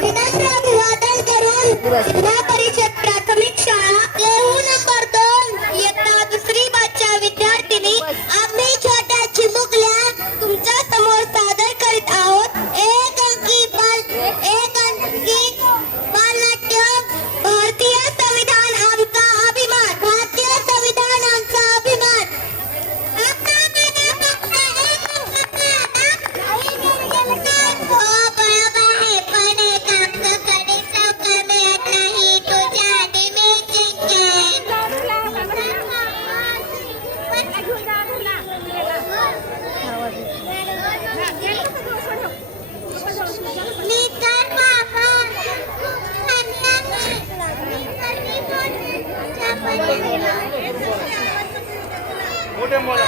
विनम्र अभिवादन करून जिल्हा परिषद प्राथमिक शाळा लेहू नंबर 2 इयत्ता दुसरी बाच्या विद्यार्थिनी आम्ही छोट्या चिमुकल्या तुमच्या समोर सादर करीत आहोत एक अंकी बालनाट्य भारतीय संविधान आमचा अभिमान भारतीय संविधान आमचा अभिमान मोठे मोठे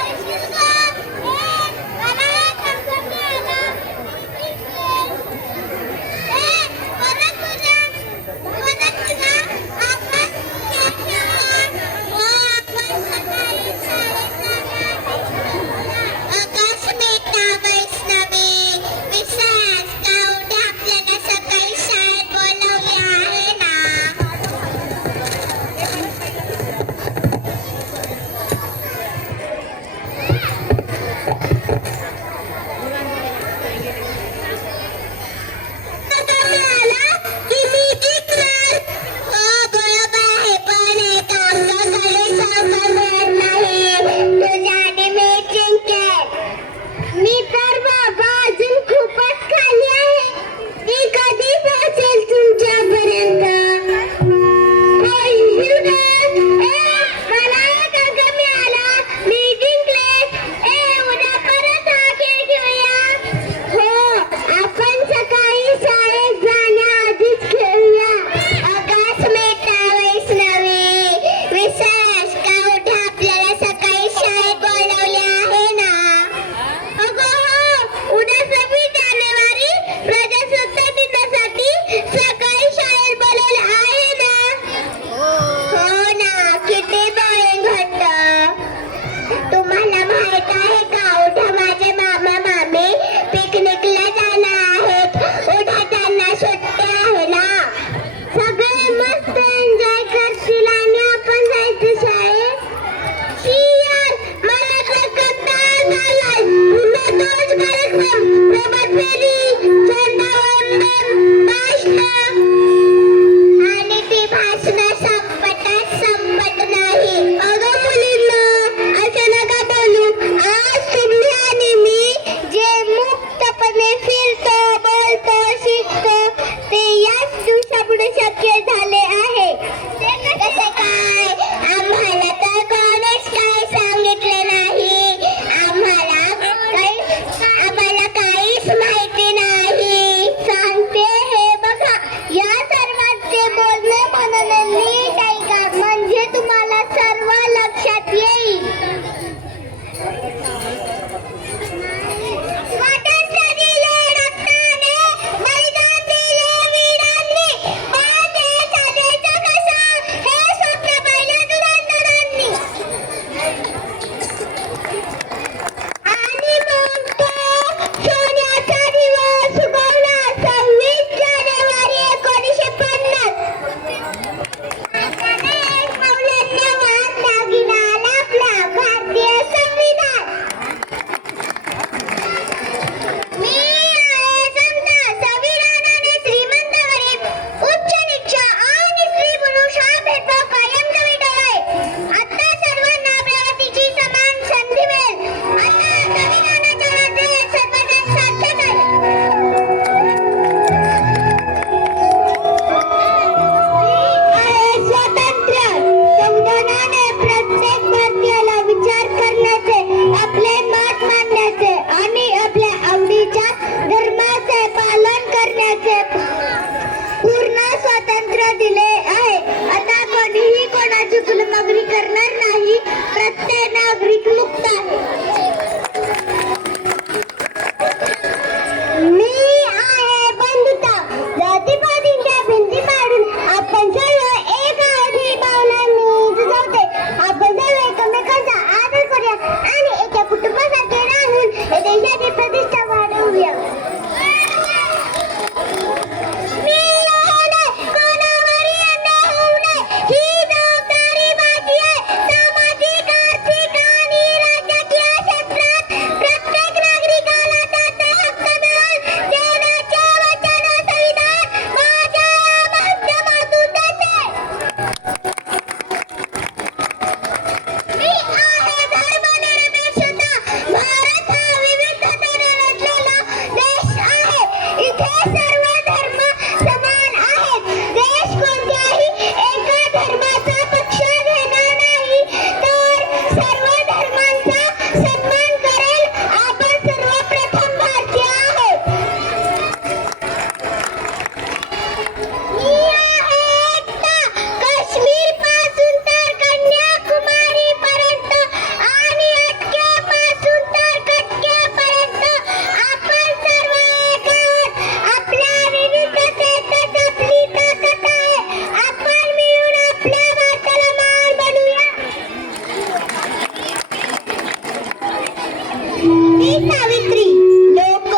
माहिती नाही सांगते इथे सर्व धर्म समान आहेत. देश कोणत्याही एका धर्माचा पक्ष घेणार नाही, तर सर्व धर्मांचा सन्मान करेल. आपण सर्वप्रथम भारतीय आहोत. मी आहे एकता. काश्मीर पासून तर कन्याकुमारी पर्यंत आणि अटकेपासून तर कटकेपर्यंत आपण सर्व एक आहोत. आपल्या विविधतेतच आपली ताकद आहे. आपण मिळून आपल्या भारताला महान बनवूया. मी सावित्री. लोक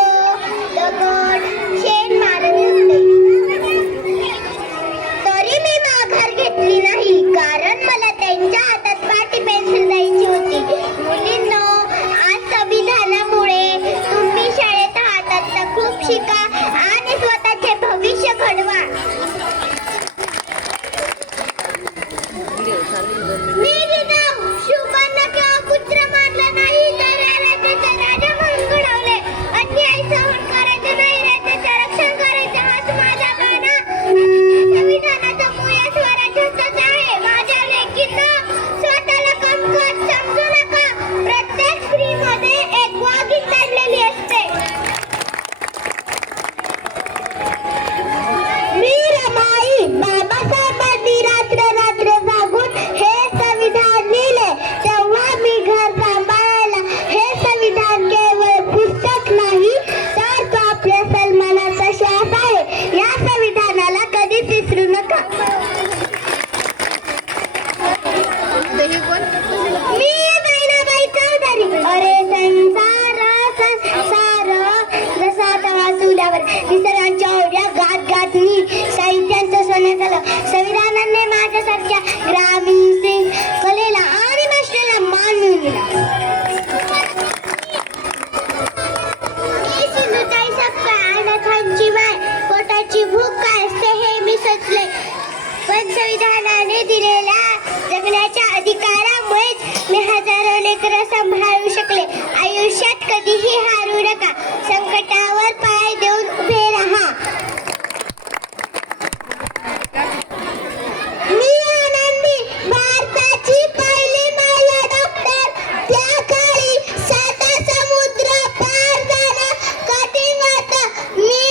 दगड शेण मारत होते, तरी मी माघार घेतली नाही, कारण मला त्यांच्या हातात पाटी पेन्सिल द्यायची होती. मुलींनो, आज संविधानामुळे तुम्ही शाळेत आहात, आता खूप शिका आणि स्वतःचे भविष्य घडवा. मी निजाम शुभांना किंवा पुत्र मारला नाही, तर या राज्याचा राजा म्हणून घडवले. अन्याय सहन करायचे नाही, राज्याचे रक्षण करायचे, हाच माझा गाणा. संविधानाचा मूळ या स्वराज्याचाच आहे. माझ्या लेकींनो, स्वतःला कमकुवत समजू नका. प्रत्येक स्त्रीमध्ये एक वाघीण दडलेली असते. मी रमाई. बाबासाहेबांनी रात्र रात्र जागून हे संविधान लिहिले, तेव्हा मी घर सांभाळायला. हे संविधान केवळ पुस्तक नाही, तर तो आपल्या सन्मानाचा श्वास आहे. या संविधानाला कधीच विसरू नका. मी बहिणाबाई चौधरी. अरे संसार संसार जसा तवा चुल्यावर, निसर्गाच्या ओढ्या गात गात मी साहित्यांचं सोनं झालं. संविधानाने माझ्यासारख्या ग्रामीण सिंग कलेला आणि भाषेला मान मिळवून दिला. मी सिंधुताई सपकाळ, अनाथांची माय, पोटाची भूक काय असते हे मी सोचले. पण संविधानाने दिलेल्या जगण्याच्या अधिकारामुळेच मी हजारो लेकरं सांभाळू शकले. आयुष्यात कधीही हारू नका. संकटावर पाय देऊन उभे राहा. मी आनंदी. भारताची पहिली महिला डॉक्टर. त्या काळी 7 समुद्र पार जाणं कठीण होतं. मी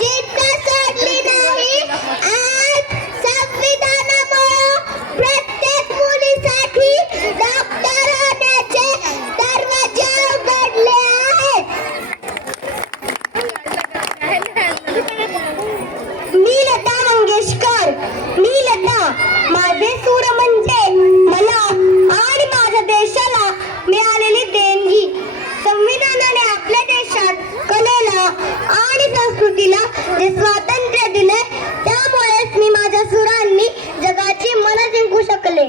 जिद्द सोडली नाही. आज संविधानामुळे प्रत्येक मुलीसाठी डॉक्टर होण्याचे दरवाजे उघडले आहेत. मी लता मंगेशकर. मी लता. माझे सूर म्हणजे मला आणि माझ्या देशाला मिळालेली देणगी. संविधानाने आपल्या देशात कलेला आणि संस्कृतीला जे स्वातंत्र्य दिले, त्यामुळेच मी माझ्या सुरांनी जगाची मनं जिंकू शकले.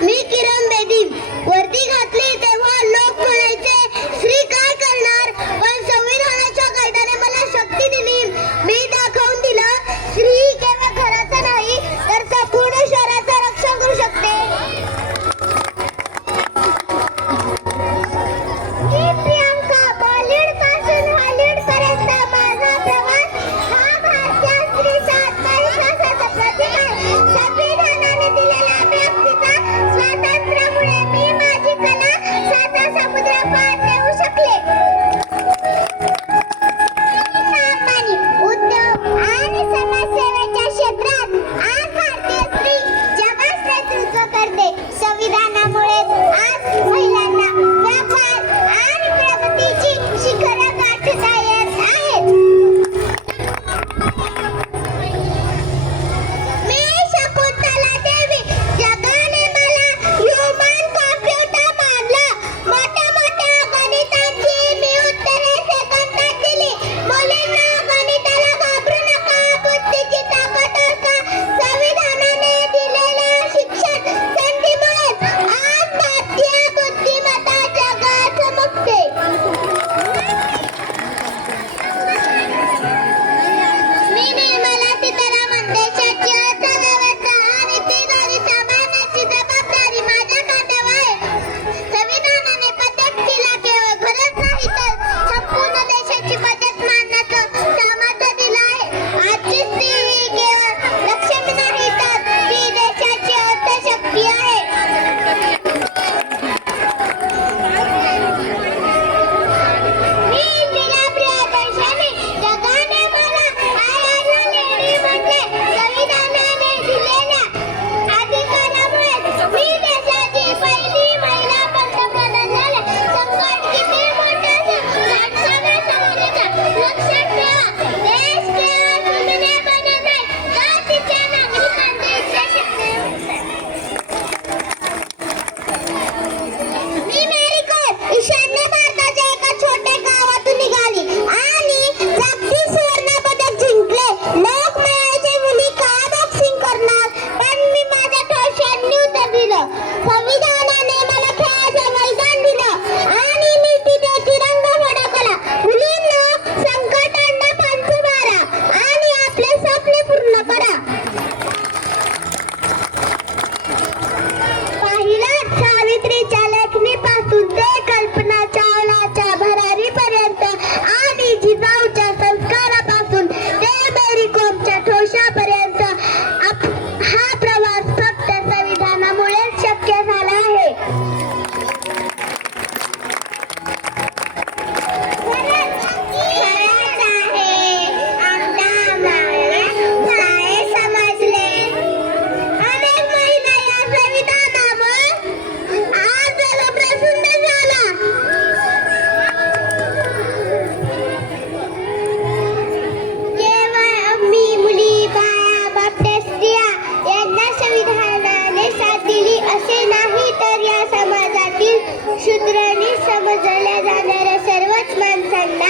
मी किरण बेदी. वर्दी घातली तेव्हा लोक म्हणायचे, स्त्री काय करणार, पण संविधानाच्या कायद्याने मला शक्ती दिली. मी दाखवून दिलं जगणाऱ्या सर्वच माणसांना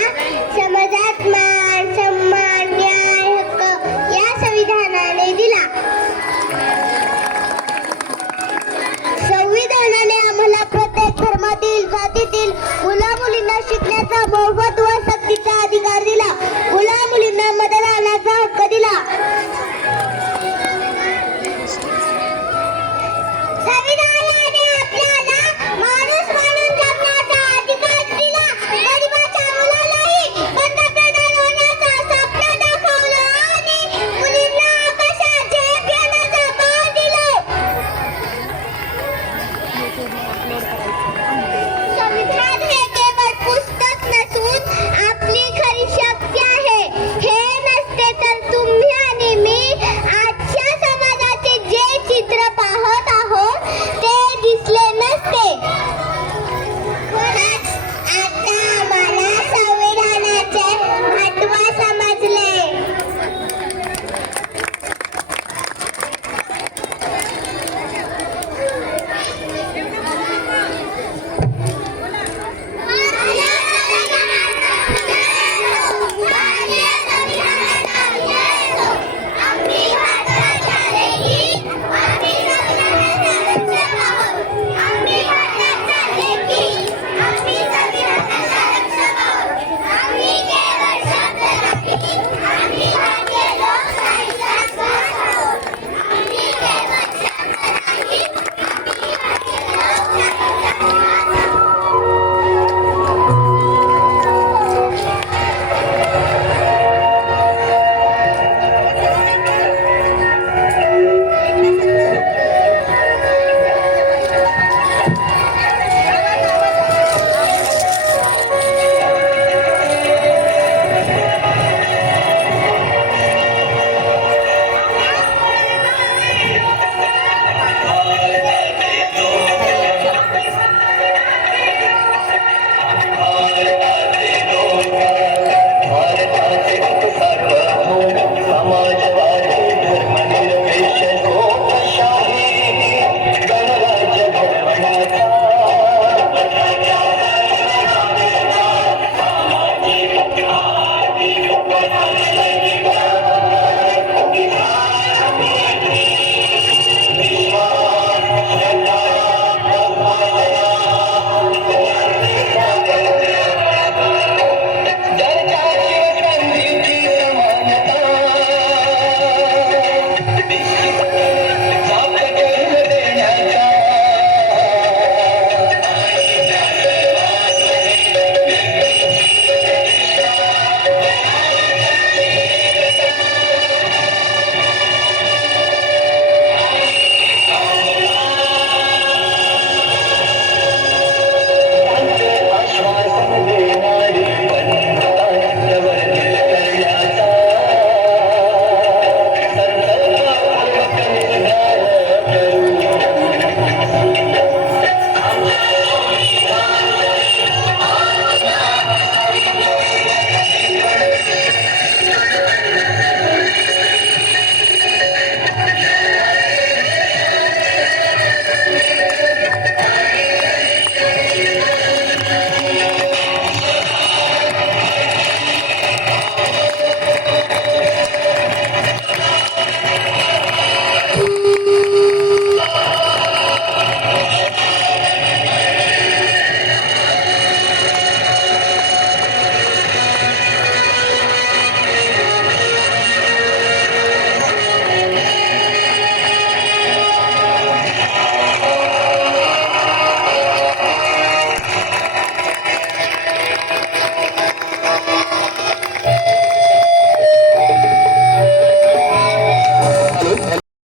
समाजात मान सन्मान न्याय हक्क या संविधानाने दिला. संविधानाने आम्हाला प्रत्येक धर्मातील जातीतील मुला मुलींना शिकण्याचा मोफत